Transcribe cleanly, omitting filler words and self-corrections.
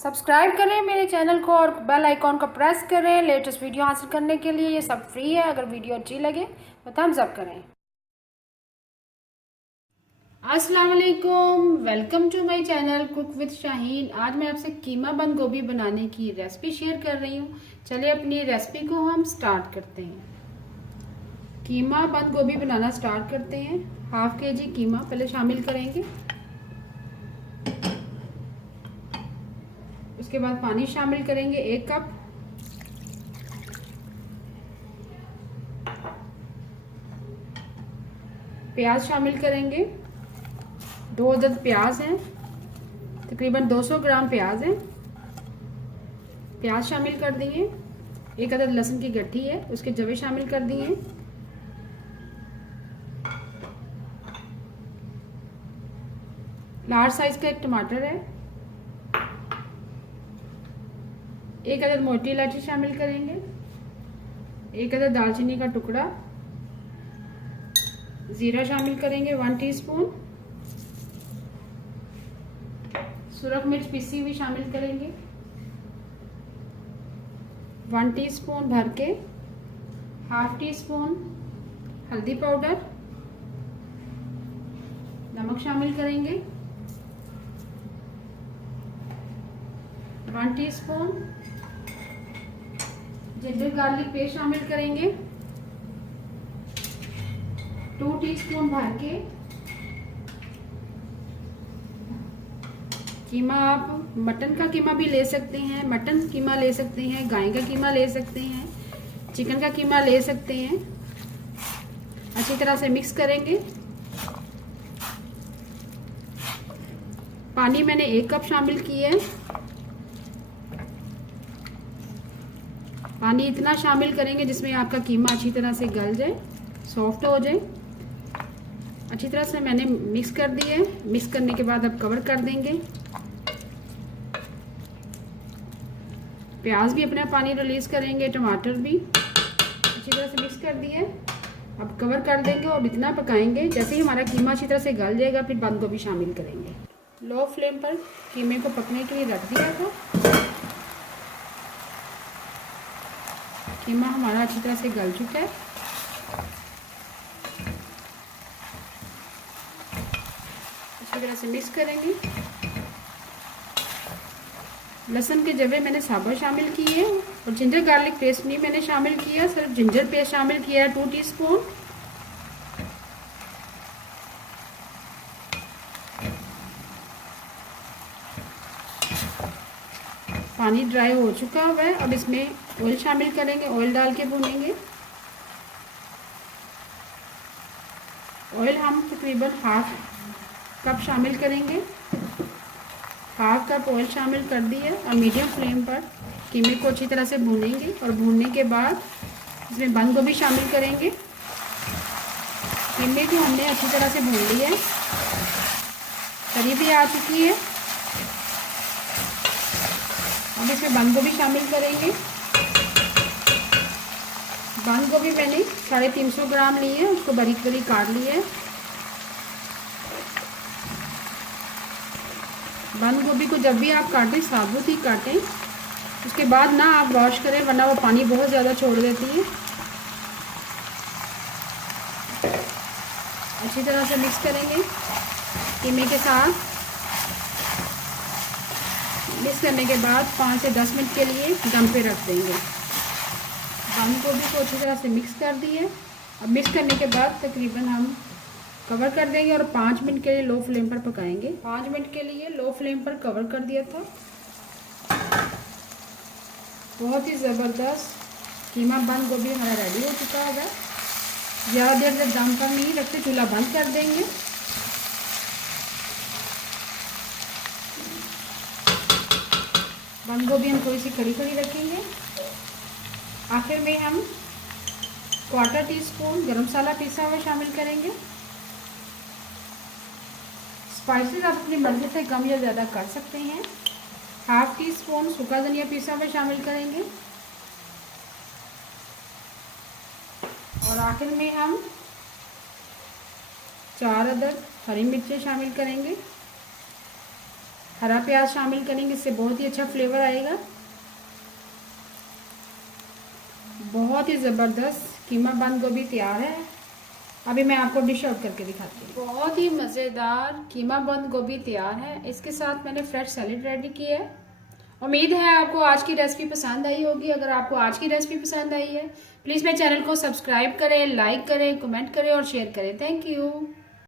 Subscribe करें मेरे channel को और बेल आइकॉन को प्रेस करें लेटेस्ट वीडियो हासिल करने के लिए। ये सब फ्री है। अगर वीडियो अच्छी लगे तो थम्स अप करें। अस्सलाम वालेकुम, welcome to my channel cook with Shaheen. आज मैं आपसे कीमा बंद गोभी बनाने की रेसिपी शेयर कर रही हूँ। चलिए अपनी रेसिपी को हम स्टार्ट करते हैं। कीमा बंद गोभी बनाना स्टार्ट करते हैं। हाफ केजी कीमा पहले शामिल करेंगे। उसके बाद पानी शामिल करेंगे 1 कप। प्याज शामिल करेंगे, 2 अदद प्याज हैं, तकरीबन 200 ग्राम प्याज है। प्याज शामिल कर दिए। 1 अदद लहसुन की गट्ठी है, उसके जवे शामिल कर दिए। लार्ज साइज का 1 टमाटर है। 1 अदद मोटी इलायची शामिल करेंगे। 1 अदद दालचीनी का टुकड़ा। जीरा शामिल करेंगे 1 टीस्पून। सुरख मिर्च पिसी हुई शामिल करेंगे 1 टीस्पून भर के। हाफ टीस्पून हल्दी पाउडर। नमक शामिल करेंगे 1 टीस्पून। जिंजर गार्लिक पेस्ट शामिल करेंगे 2 टीस्पून भर के। कीमा आप मटन का कीमा भी ले सकते हैं, मटन कीमा ले सकते हैं, गाय का कीमा ले सकते हैं, चिकन का कीमा ले सकते हैं। अच्छी तरह से मिक्स करेंगे। पानी मैंने 1 कप शामिल किया है। पानी इतना शामिल करेंगे जिसमें आपका कीमा अच्छी तरह से गल जाए, सॉफ्ट हो जाए। अच्छी तरह से मैंने मिक्स कर दिए। मिक्स करने के बाद अब कवर कर देंगे। प्याज भी अपना पानी रिलीज करेंगे, टमाटर भी। अच्छी तरह से मिक्स कर दिए। अब कवर कर देंगे और इतना पकाएंगे जैसे ही हमारा कीमा अच्छी तरह से गल जाएगा, फिर बंद गोभी शामिल करेंगे। लो फ्लेम पर कीमे को पकने के लिए रख दिया था। कीमा हमारा अच्छी तरह से गल चुका है। अच्छी तरह से मिक्स करेंगे। लहसुन के जवे मैंने साबुत शामिल किए और जिंजर गार्लिक पेस्ट नहीं मैंने शामिल किया, सिर्फ जिंजर पेस्ट शामिल किया है 2 टीस्पून। पानी ड्राई हो चुका हुआ है। अब इसमें ऑयल शामिल करेंगे, ऑयल डाल के भूनेंगे। ऑयल हम तकरीबन हाफ कप शामिल करेंगे। हाफ कप ऑयल शामिल कर दिया और मीडियम फ्लेम पर कीमे को अच्छी तरह से भूनेंगे। और भूनने के बाद इसमें बंद गोभी शामिल करेंगे। कीमे को हमने अच्छी तरह से भून लिया है, तरी भी आ चुकी है। अब इसमें बंद गोभी शामिल करेंगे। बंद गोभी मैंने 350 ग्राम ली है, उसको बारीक बारीक काट लिया है। बंद गोभी को जब भी आप काटें साबुत ही काटें, उसके बाद ना आप वॉश करें, वरना वो पानी बहुत ज़्यादा छोड़ देती है। अच्छी तरह से मिक्स करेंगे कीमे के साथ। मिक्स करने के बाद 5 से 10 मिनट के लिए दम पे रख देंगे। बंद गोभी को अच्छी तरह से मिक्स कर दिए। अब मिक्स करने के बाद तकरीबन हम कवर कर देंगे और 5 मिनट के लिए लो फ्लेम पर पकाएंगे। 5 मिनट के लिए लो फ्लेम पर कवर कर दिया था। बहुत ही ज़बरदस्त कीमा बंद गोभी हमारा रेडी हो चुका है। ज़्यादा देर तक दम पर नहीं रखते, चूल्हा बंद कर देंगे। बंद गोभी हम थोड़ी सी खड़ी खड़ी रखेंगे। आखिर में हम 1/4 टीस्पून गरम मसाला पिसा हुआ शामिल करेंगे। स्पाइसेस आप अपनी मर्जी से कम या ज़्यादा कर सकते हैं। हाफ टीस्पून सूखा धनिया पिसा हुआ शामिल करेंगे। और आखिर में हम 4 अदद हरी मिर्चें शामिल करेंगे। हरा प्याज शामिल करेंगे, इससे बहुत ही अच्छा फ्लेवर आएगा। बहुत ही ज़बरदस्त कीमा बंद गोभी तैयार है। अभी मैं आपको डिश आउट करके दिखाती हूँ। बहुत ही मज़ेदार कीमा बंद गोभी तैयार है। इसके साथ मैंने फ्रेश सैलेड रेडी की है। उम्मीद है आपको आज की रेसिपी पसंद आई होगी। अगर आपको आज की रेसिपी पसंद आई है, प्लीज़ मेरे चैनल को सब्सक्राइब करें, लाइक करें, कमेंट करें और शेयर करें। Thank you.